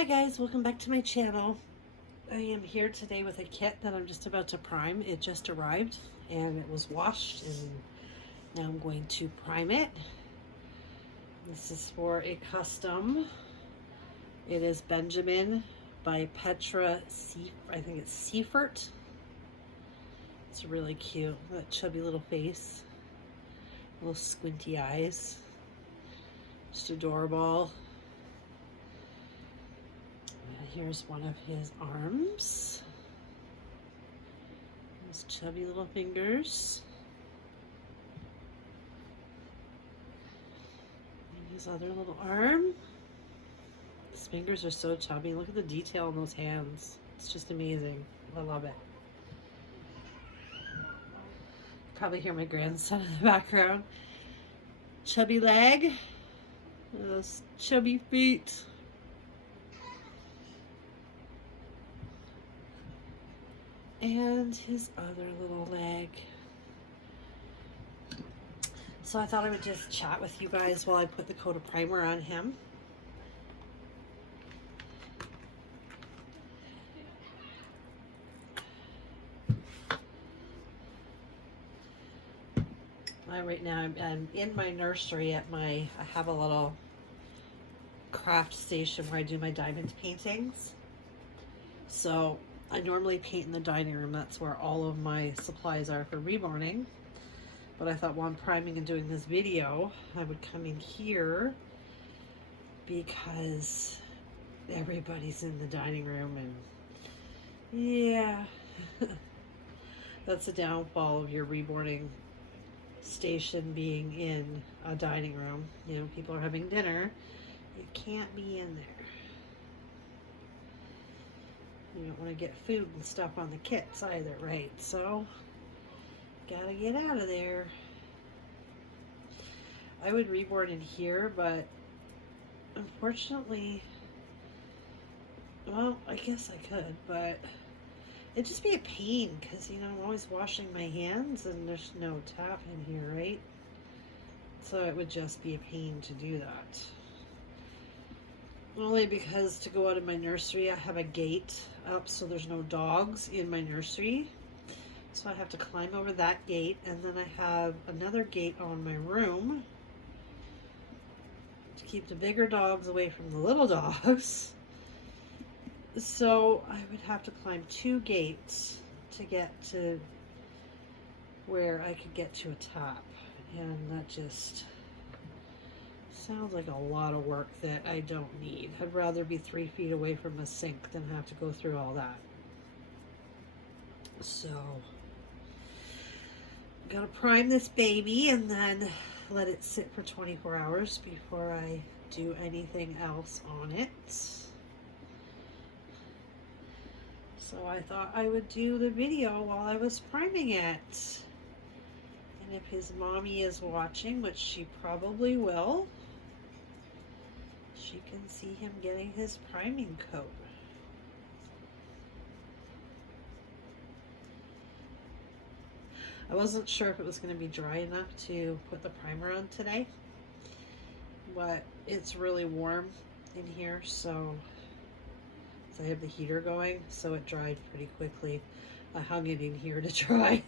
Hi guys, welcome back to my channel. I am here today with a kit that I'm just about to prime. It just arrived and it was washed and now I'm going to prime it. This is for a custom. It is Benjamin by Petra, I think it's Seiffert. It's really cute, that chubby little face, little squinty eyes, just adorable. Here's one of his arms. His chubby little fingers. And his other little arm. His fingers are so chubby. Look at the detail in those hands. It's just amazing. I love it. Probably hear my grandson in the background. Chubby leg. Those chubby feet. And his other little leg. So I thought I would just chat with you guys while I put the coat of primer on him. Right now I'm in my nursery at I have a little craft station where I do my diamond paintings. So I normally paint in the dining room. That's where all of my supplies are for reborning. But I thought while I'm priming and doing this video, I would come in here because everybody's in the dining room and yeah, that's the downfall of your reborning station being in a dining room. You know, people are having dinner. You can't be in there. You don't want to get food and stuff on the kits either, right? So, gotta get out of there. I would reborn in here, but unfortunately, well, I guess I could, but it'd just be a pain because, you know, I'm always washing my hands and there's no tap in here, right? So it would just be a pain to do that. Only because to go out of my nursery, I have a gate up so there's no dogs in my nursery. So I have to climb over that gate, and then I have another gate on my room to keep the bigger dogs away from the little dogs. So I would have to climb 2 gates to get to where I could get to a tap, and that just sounds like a lot of work that I don't need. I'd rather be 3 feet away from a sink than have to go through all that. So, gotta prime this baby and then let it sit for 24 hours before I do anything else on it. So I thought I would do the video while I was priming it. And if his mommy is watching, which she probably will, she can see him getting his priming coat. I wasn't sure if it was going to be dry enough to put the primer on today, but it's really warm in here, so I have the heater going, so it dried pretty quickly. I hung it in here to dry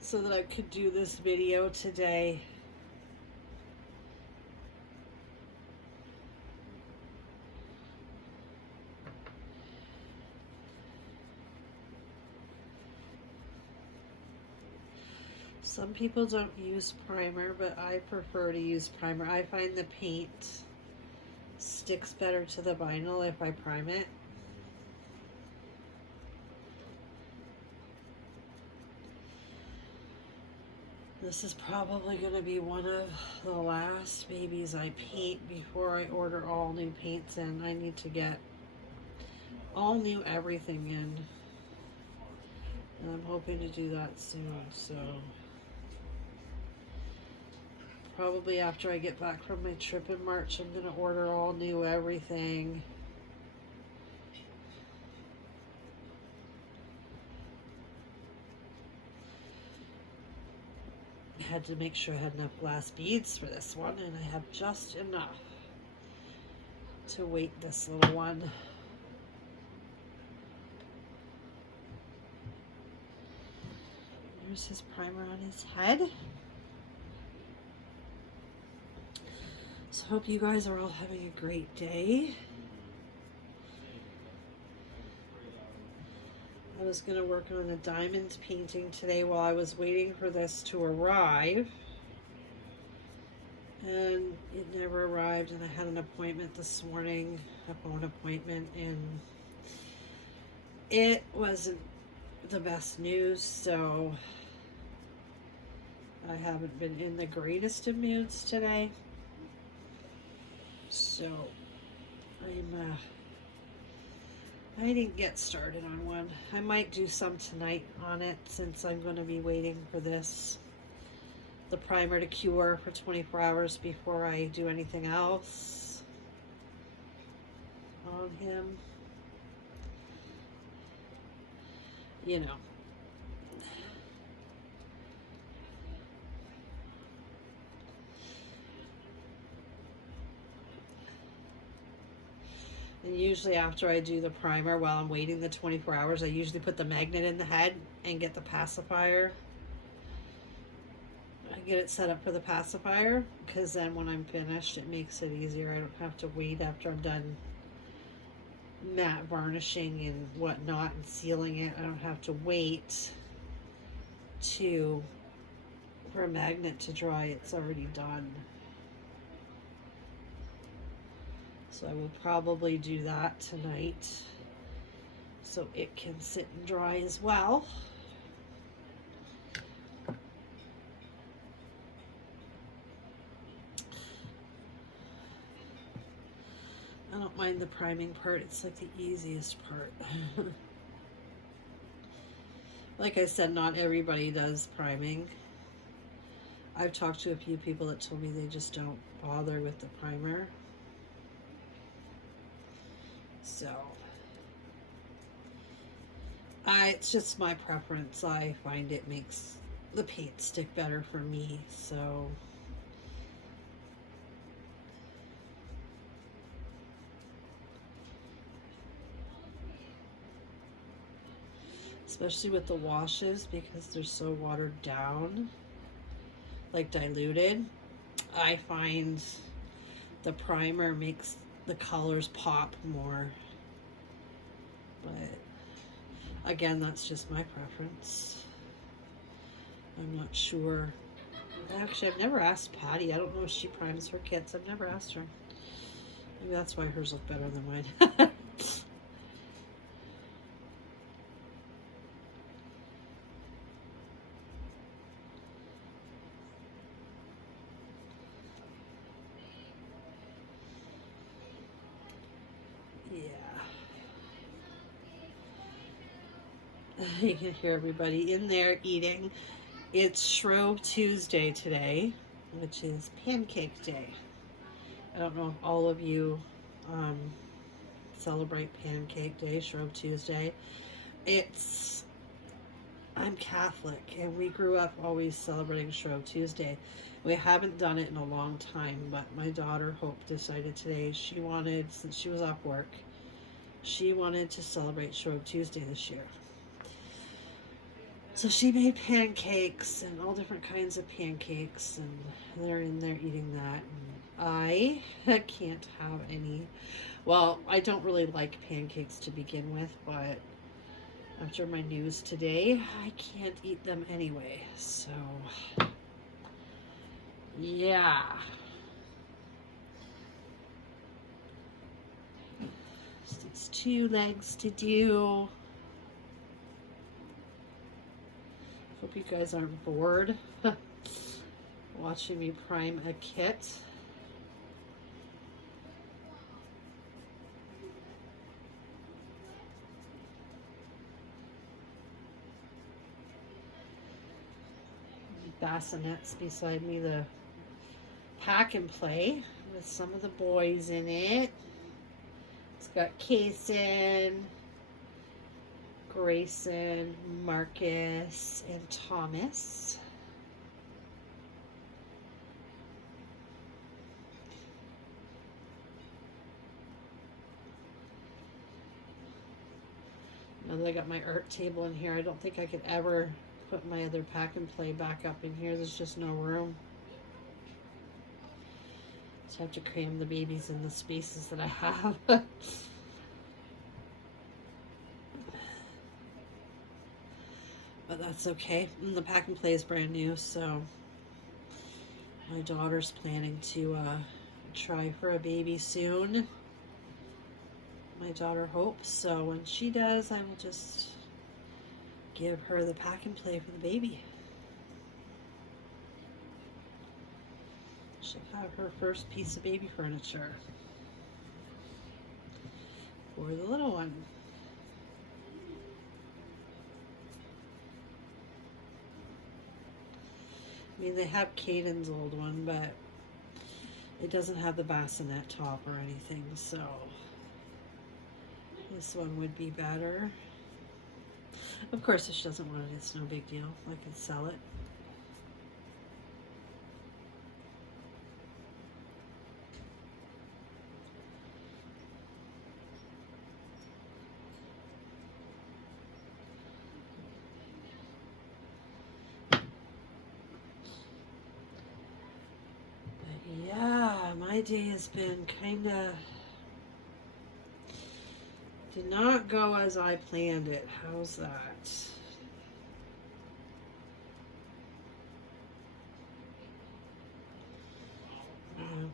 so that I could do this video today. Some people don't use primer, but I prefer to use primer. I find the paint sticks better to the vinyl if I prime it. This is probably going to be one of the last babies I paint before I order all new paints in. I need to get all new everything in. And I'm hoping to do that soon, so probably after I get back from my trip in March, I'm going to order all new everything. I had to make sure I had enough glass beads for this one, and I have just enough. to weight this little one. There's his primer on his head. So hope you guys are all having a great day. I was going to work on a diamond painting today while I was waiting for this to arrive. And it never arrived, and I had an appointment this morning, a phone appointment, and it wasn't the best news, so I haven't been in the greatest of moods today. So I didn't get started on one. I might do some tonight on it since I'm going to be waiting for the primer to cure for 24 hours before I do anything else on him. You know. And usually after I do the primer, while I'm waiting the 24 hours, I usually put the magnet in the head and get the pacifier. I get it set up for the pacifier, because then when I'm finished, it makes it easier. I don't have to wait after I'm done matte varnishing and whatnot and sealing it. I don't have to wait for a magnet to dry. It's already done. So I will probably do that tonight so it can sit and dry as well. I don't mind the priming part. It's like the easiest part. Like I said, not everybody does priming. I've talked to a few people that told me they just don't bother with the primer. So, it's just my preference. I find it makes the paint stick better for me, so... Especially with the washes, because they're so watered down, like diluted, I find the primer makes the colors pop more. But again, that's just my preference. I'm not sure. Actually, I've never asked Patty. I don't know if she primes her kits. I've never asked her. Maybe that's why hers look better than mine. You can hear everybody in there eating. It's Shrove Tuesday today, which is Pancake Day. I don't know if all of you celebrate Pancake Day, Shrove Tuesday. I'm Catholic, and we grew up always celebrating Shrove Tuesday. We haven't done it in a long time, but my daughter Hope decided today she wanted, since she was off work, she wanted to celebrate Shrove Tuesday this year. So she made pancakes and all different kinds of pancakes, and they're in there eating that. And I can't have any. Well, I don't really like pancakes to begin with, but after my news today, I can't eat them anyway. So, yeah. Just these 2 legs to do. Hope you guys aren't bored watching me prime a kit. Bassinets beside me, the pack and play with some of the boys in it. It's got Kaysen, Grayson, Marcus, and Thomas. that I got my art table in here. I don't think I could ever put my other pack and play back up in here. There's just no room. So I have to cram the babies in the spaces that I have. But that's okay. And the pack and play is brand new, so my daughter's planning to try for a baby soon. My daughter hopes. So when she does, I will just give her the pack and play for the baby. She'll have her first piece of baby furniture for the little one. I mean, they have Caden's old one, but it doesn't have the bassinet top or anything, so this one would be better. Of course, if she doesn't want it, it's no big deal. I can sell it. Yeah, my day has been kind of, did not go as I planned it. How's that?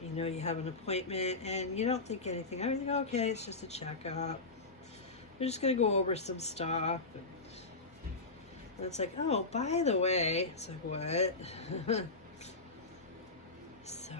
You know, you have an appointment and you don't think anything. I think, okay, it's just a checkup. We're just going to go over some stuff. And it's like, oh, by the way, it's like, what? So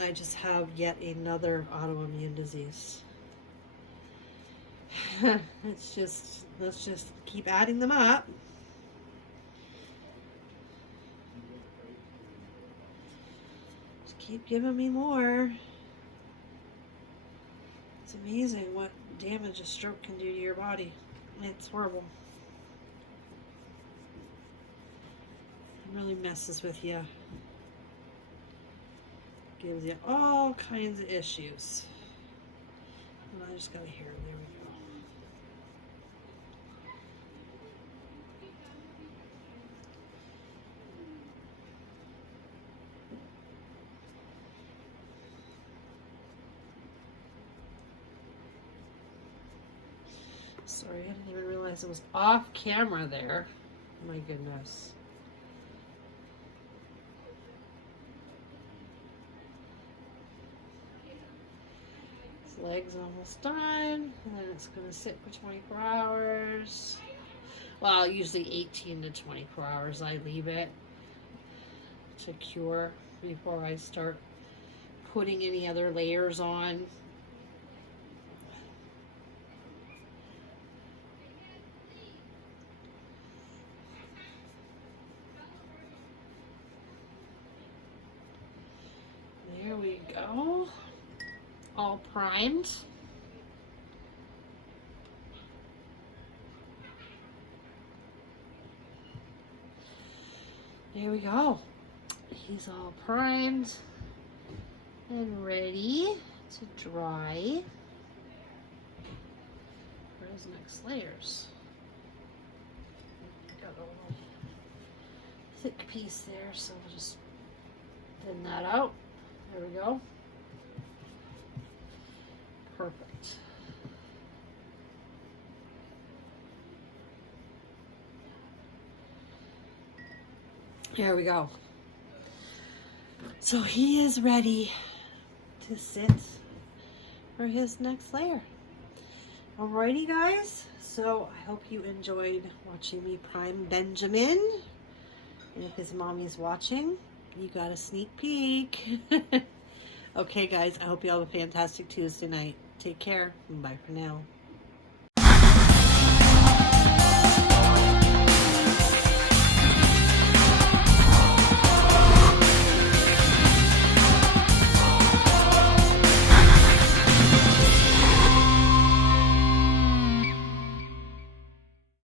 I just have yet another autoimmune disease. It's just, let's just keep adding them up. Just keep giving me more. It's amazing what damage a stroke can do to your body. It's horrible. It really messes with you. Gives you all kinds of issues. And I just got a hair. There we go. Sorry, I didn't even realize it was off camera there. My goodness. Leg's almost done, and then it's going to sit for 24 hours. Well, usually 18 to 24 hours I leave it to cure before I start putting any other layers on. There we go. All primed. There we go. He's all primed and ready to dry for his next layers. Got a little thick piece there, so we'll just thin that out. There we go. Perfect. There we go. So he is ready to sit for his next layer. Alrighty guys, so I hope you enjoyed watching me prime Benjamin. And if his mommy's watching, you got a sneak peek. Okay guys, I hope you have a fantastic Tuesday night. Take care and bye for now.